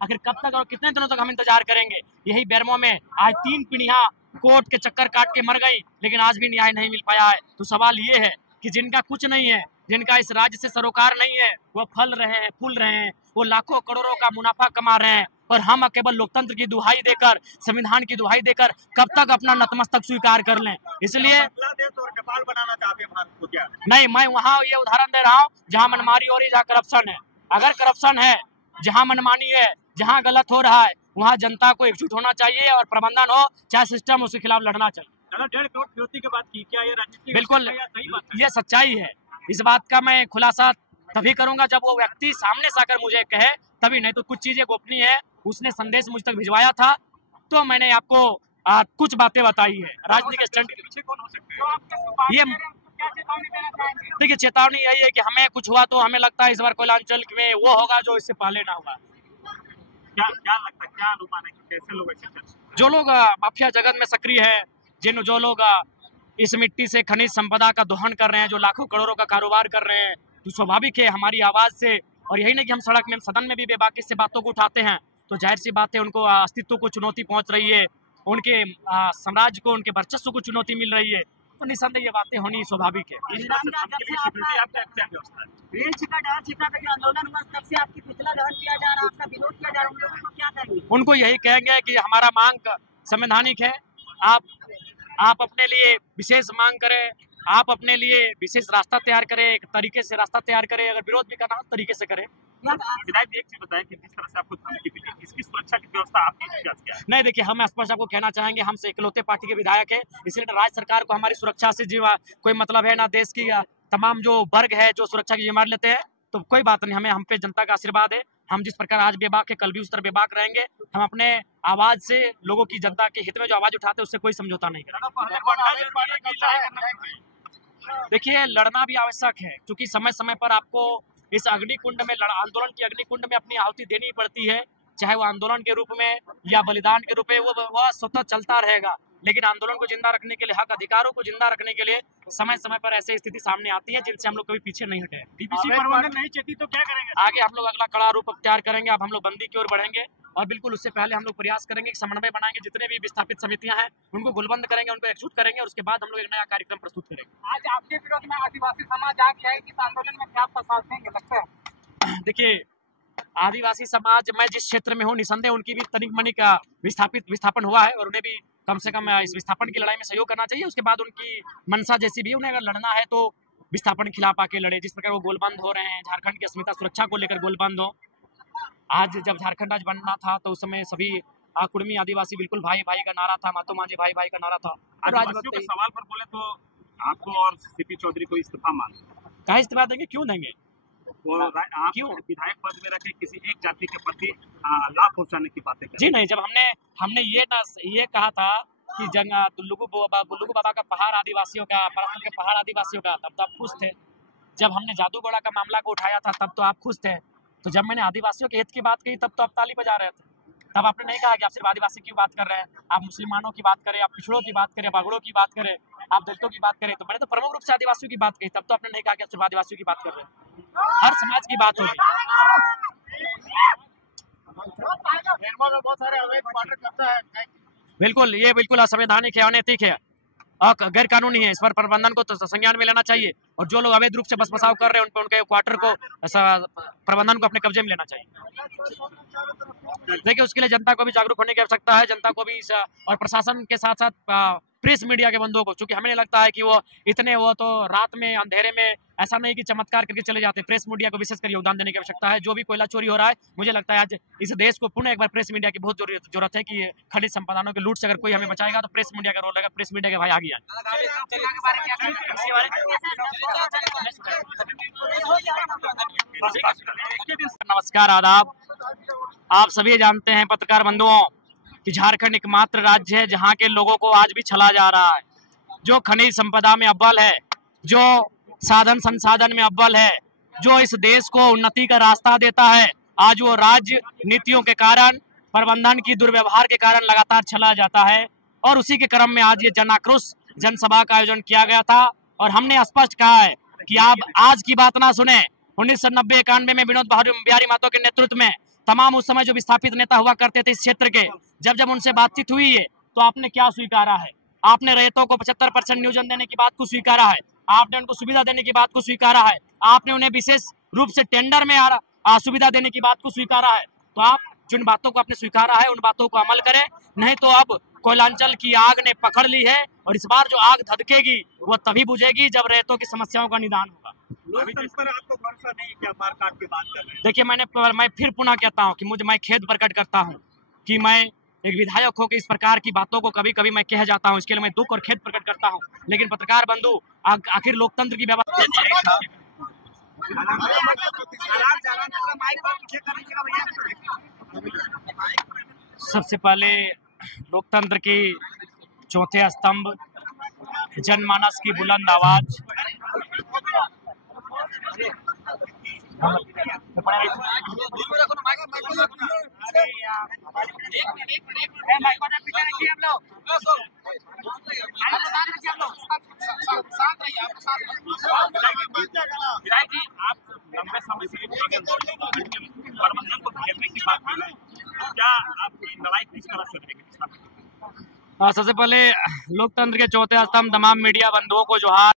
आखिर कब तक और कितने दिनों तक हम इंतजार करेंगे? यही बेरमो में आज 3 पीढ़ियां कोर्ट के चक्कर काट के मर गई, लेकिन आज भी न्याय नहीं मिल पाया है। तो सवाल ये है कि जिनका कुछ नहीं है, जिनका इस राज्य से सरोकार नहीं है, वो फूल रहे हैं, वो लाखों करोड़ों का मुनाफा कमा रहे हैं, और हम केवल लोकतंत्र की दुहाई देकर, संविधान की दुहाई देकर कब तक अपना नतमस्तक स्वीकार कर लें? इसलिए बांग्लादेश और नेपाल बनाना चाहते हैं भारत को क्या? नहीं, मैं वहाँ ये उदाहरण दे रहा हूँ जहाँ मनमानी हो रही है, जहाँ करप्शन है। अगर करप्शन है, जहाँ मनमानी है, जहाँ गलत हो रहा है, वहाँ जनता को एकजुट होना चाहिए और प्रबंधन हो चाहे सिस्टम, उसके खिलाफ लड़ना चाहिए। 1.5 करोड़ फिरौती की बात की, क्या ये राजनीति? बिल्कुल, सही बात है? ये सच्चाई है। इस बात का मैं खुलासा तभी करूंगा जब वो व्यक्ति सामने से आकर मुझे कहे, तभी। नहीं तो कुछ चीजें गोपनीय है। उसने संदेश मुझ तक भिजवाया था तो मैंने आपको कुछ बातें बताई है। राजनीतिक स्टंट के पीछे कौन हो सकता है? ये देखिए, चेतावनी यही है कि हमें कुछ हुआ तो हमें लगता है इस बार कोयलांचल में वो होगा जो इससे पहले ना हुआ। क्या लगता है, क्या अनुमान है कि कैसे लोग ऐसे जो लोग माफिया जगत में सक्रिय है, जो लोग इस मिट्टी से खनिज संपदा का दोहन कर रहे हैं, जो लाखों करोड़ों का कारोबार कर रहे हैं, तो स्वाभाविक है हमारी आवाज से, और यही नहीं कि हम सड़क में, सदन में भी बेबाकी से बातों को उठाते हैं, तो जाहिर सी बात है उनको अस्तित्व को चुनौती पहुंच रही है, उनके साम्राज्य को, उनके वर्चस्व को चुनौती मिल रही है, तो निसंदेह ये बातें होनी स्वाभाविक है। उनको यही कहेंगे कि हमारा मांग संवैधानिक है, आप अपने लिए विशेष मांग करें, आप अपने लिए विशेष रास्ता तैयार करें, एक तरीके से रास्ता तैयार करें, अगर विरोध भी करना हो तरीके से करें। विधायक एक चीज बताएं कि जिस तरह से आपको धमकी मिली, इसकी सुरक्षा की व्यवस्था आपने क्या किया? नहीं, देखिए, हम स्पष्ट आपको कहना चाहेंगे, हमसे इकलौते पार्टी के विधायक है, इसलिए राज्य सरकार को हमारी सुरक्षा से कोई मतलब है ना। देश की तमाम जो वर्ग है जो सुरक्षा की जिम्मेदारी लेते हैं, तो कोई बात नहीं, हम पे जनता का आशीर्वाद है। हम जिस प्रकार आज बेबाक है, कल भी उस तरह बेबाक रहेंगे। हम अपने आवाज से लोगों की, जनता के हित में जो आवाज उठाते हैं उससे कोई समझौता नहीं करेंगे। देखिए, लड़ना भी आवश्यक है, क्योंकि समय समय पर आपको इस अग्निकुंड में, आंदोलन की अग्निकुंड में अपनी आहुति देनी पड़ती है, चाहे वो आंदोलन के रूप में या बलिदान के रूप में, वो स्वतः चलता रहेगा। लेकिन आंदोलन को जिंदा रखने के लिए, हक अधिकारों को जिंदा रखने के लिए समय समय पर ऐसी स्थिति सामने आती है जिनसे हम लोग कभी पीछे नहीं हटे। डीपीसी प्रबंधन नहीं चाहती तो क्या करेंगे? आगे हम लोग अगला कड़ा रूप अख्तियार करेंगे। अब हम लोग बंदी की ओर बढ़ेंगे, और बिल्कुल उससे पहले हम लोग प्रयास करेंगे कि समन्वय बनाएंगे, जितने भी विस्थापित समितियां हैं उनको गुलबंद करेंगे, उनको एकजुट करेंगे, और उसके बाद हम लोग एक नया कार्यक्रम प्रस्तुत करेंगे। आज आपके विरोध में आदिवासी समाज आ गया है कि आंदोलन में क्या प्रसाद देंगे, लगता है? देखिए, आदिवासी समाज, मैं जिस क्षेत्र में हूँ, निसंदेह उनकी भी तनिक मनिक विस्थापन हुआ है, और उन्हें भी कम से कम इस विस्थापन की लड़ाई में सहयोग करना चाहिए। उसके बाद उनकी मनसा जैसी भी, उन्हें अगर लड़ना है तो विस्थापन के खिलाफ आके लड़े। जिस प्रकार वो गोलबंद हो रहे हैं, झारखंड की अस्मिता सुरक्षा को लेकर गोलबंद हो। आज जब झारखंड आज बनना था तो उस समय सभी कुर्मी आदिवासी बिल्कुल भाई भाई का नारा था, मातो मांझी भाई भाई का नारा था। आदिवासियों के सवाल पर बोले तो आपको और सीपी चौधरी को इस्तीफा मांगे, कहा इस्तीफा देंगे? क्यों देंगे? आप क्यों विधायक पद में रखे किसी एक जाति के प्रति लाभ पहुंचाने की बातें करें? जी नहीं, जब हमने ये कहा था कि बुल्लुगु बाबा का पहाड़ आदिवासियों का, परस्पर के पहाड़ आदिवासियों का, तब तो आप खुश थे। जब हमने जादूगोड़ा का मामला को उठाया था तब तो आप खुश थे। तो जब मैंने आदिवासियों के हित की बात कही तब तो आप ताली बजा रहे थे। तब आपने नहीं कहा कि आप सिर्फ आदिवासी की बात कर रहे हैं, आप मुसलमानों की बात करें, आप पिछड़ों की बात करें, बागड़ों की बात करें, आप दलितों की बात करें। तो मैंने तो प्रमुख रूप से आदिवासियों की बात कही, तब तो आपने नहीं कहा कि आप सिर्फ आदिवासियों की बात कर रहे हैं। हर समाज की बात होगी। बहुत सारे अवैध वाटर करता है। बिल्कुल, ये बिल्कुल असंवैधानिक है, अनैतिक है और गैर कानूनी है। इस पर प्रबंधन को तो संज्ञान में लेना चाहिए, और जो लोग अवैध रूप से बस बसाव कर रहे हैं उनके क्वार्टर को, प्रबंधन को अपने कब्जे में लेना चाहिए। देखिए, उसके लिए जनता को भी जागरूक होने की आवश्यकता है, जनता को भी, और प्रशासन के साथ साथ प्रेस मीडिया के बंधुओं को, क्योंकि हमें नहीं लगता है कि वो तो रात में अंधेरे में ऐसा नहीं कि चमत्कार करके चले जाते। प्रेस मीडिया को विशेषकर योगदान देने की आवश्यकता है। जो भी कोयला चोरी हो रहा है, मुझे लगता है आज इस देश को पुनः एक बार प्रेस मीडिया की बहुत जरूरत है कि खनिज संपदाओं के लूट से अगर कोई हमें बचाएगा तो प्रेस मीडिया का रोल रहेगा। प्रेस मीडिया के भाई आगे आए। नमस्कार, आदाब। आप सभी जानते हैं पत्रकार बंधुओं कि झारखंड एकमात्र राज्य है जहां के लोगों को आज भी छला जा रहा है, जो खनिज संपदा में अव्वल है, जो साधन संसाधन में अव्वल है, जो इस देश को उन्नति का रास्ता देता है। आज वो राज्य नीतियों के कारण, प्रबंधन की दुर्व्यवहार के कारण लगातार छला जाता है, और उसी के क्रम में आज ये जन आक्रोश जनसभा का आयोजन किया गया था। और हमने स्पष्ट कहा है कि आप आज की बात ना सुने। 1990-91 में विनोद बिहारी महतो के नेतृत्व में तमाम उस समय जो विस्थापित नेता हुआ करते थे इस क्षेत्र के, जब जब उनसे बातचीत हुई है तो आपने क्या स्वीकारा है? आपने रैयतों को 75% नियोजन देने की बात को स्वीकारा है, आपने उनको सुविधा देने की बात को स्वीकारा है, आपने उन्हें विशेष रूप से टेंडर में सुविधा देने की बात को स्वीकारा है। तो आप जिन बातों को आपने स्वीकारा है उन बातों को अमल करें, नहीं तो अब कोयलांचल की आग ने पकड़ ली है और इस बार जो आग धधकेगी वह तभी बुझेगी जब रैयतों की समस्याओं का निदान होगा। लोकतंत्र पर आपको भरोसा नहीं, क्या मार काट की बात कर रहे हैं? देखिए, मैं फिर पुनः कहता हूं कि मैं खेद प्रकट करता हूं कि मैं एक विधायक हो के इस प्रकार की बातों को कभी कभी मैं कह जाता हूं, इसके लिए मैं दुख और खेद प्रकट करता हूं। लेकिन पत्रकार बंधु, आखिर लोकतंत्र की व्यवस्था सबसे पहले लोकतंत्र की चौथे स्तंभ जनमानस की बुलंद आवाज, विधायक जी, आप लंबे समय से प्रबंधन को घेरने की बात कर रहे हैं, क्या आपकी लड़ाई किस तरह से रहेगी? सबसे पहले लोकतंत्र के चौथे स्तंभ तमाम मीडिया बंधुओं को जोहार।